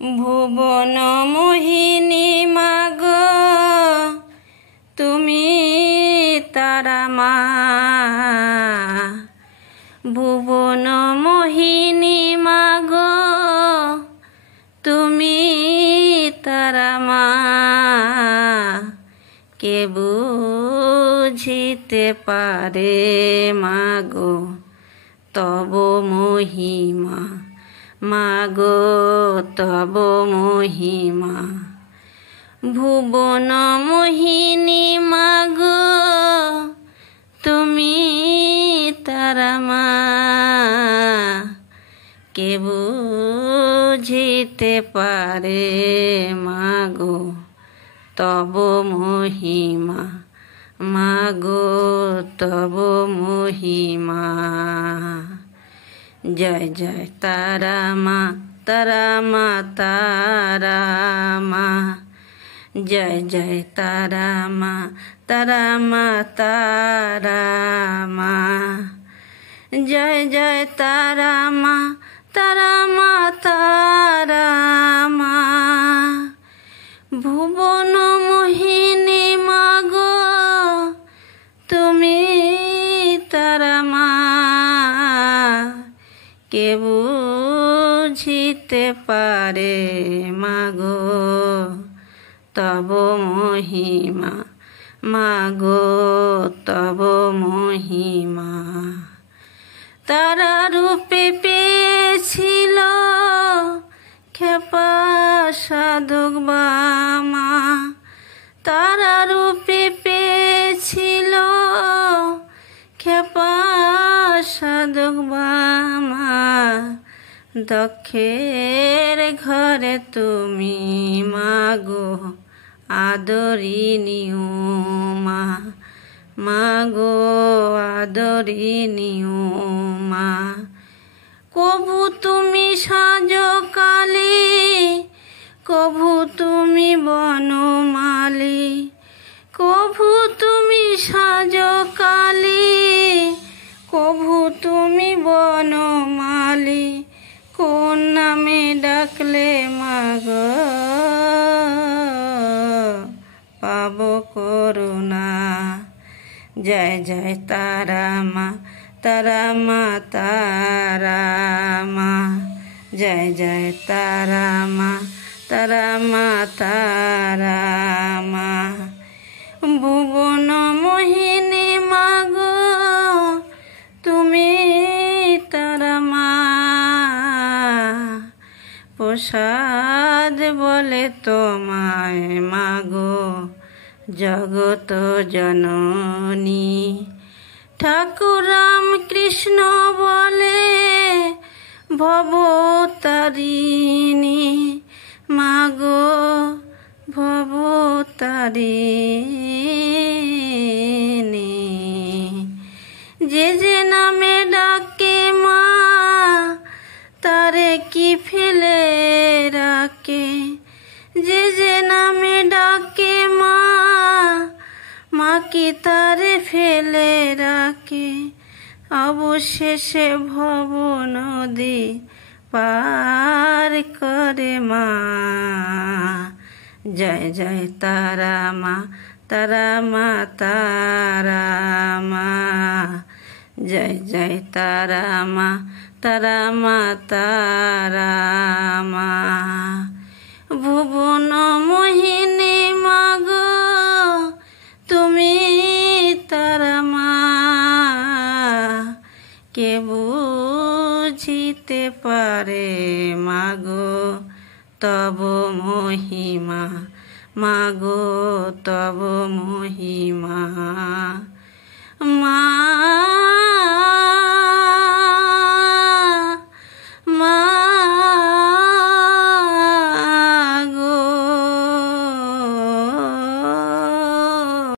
ভুবন মোহিনী মাগো তুমি তারা মা, ভুবন মোহিনী মাগো তুমি তারা মা, কে বুঝিতে পারে মাগো তব মহিমা, মাগো তব মহিমা। ভুবন মোহিনী মাগো তুমি তারা মা, কে বুঝিতে পারে মাগো তব মহিমা, মাগো তব মহিমা। জয় জয় তারা মা, তারা মা, তারা মা, জয় জয় তারা মা, তারা মা, তারা মা, জয় জয় তারা মা, তারা মা, তারা মা। ভুবন মোহিনী মাগো তুমি তারা মা, কে বুঝিতে পারে মাগো তব মহিমা, মাগো তব মহিমা। তারা রূপে পেয়েছিল খেপা সাধক বামা, তারা রূপে পেয়েছিল খেপা সাধক বামা। দক্ষের ঘরে তুমি মাগো আদরিনীয় মা, মাগো আদরিনীয় মা। কভু তুমি সাজকালী, কভু তুমি বনমালী, কভু তুমি সাজকালী, কভু তুমি বনমালী। কোন নামে ডাকলে মাগো পাব করুণা। জয় জয় তারা মা, তারা মা, তারা মা, জয় জয় তারা মা, তারা মা, তারা মা। ভুবন মোহিনী মাগো তুমি তারা মা, প্রসাদ বলে তোমায় মাগো জগত জননী। ঠাকুর রামকৃষ্ণ বলে ভবতারিণী, মাগো ভবতারিণী। যে যে নামে ডাকে মা তারে কি ফেলে রাখে, যে যে নামে ডাকে মা, মা কি তারে ফেলে রাখে। অবশেষে ভব নদী পার করে মা। জয় জয় তারা মা, তারা মা, তারা মা, জয় জয় তারা মা, তারা মা, তারা মা। ভুবন মোহিনী মাগো তুমি তারা মা, কে বুঝিতে পারে মাগো তব মহিমা, মাগো তব মহিমা। মা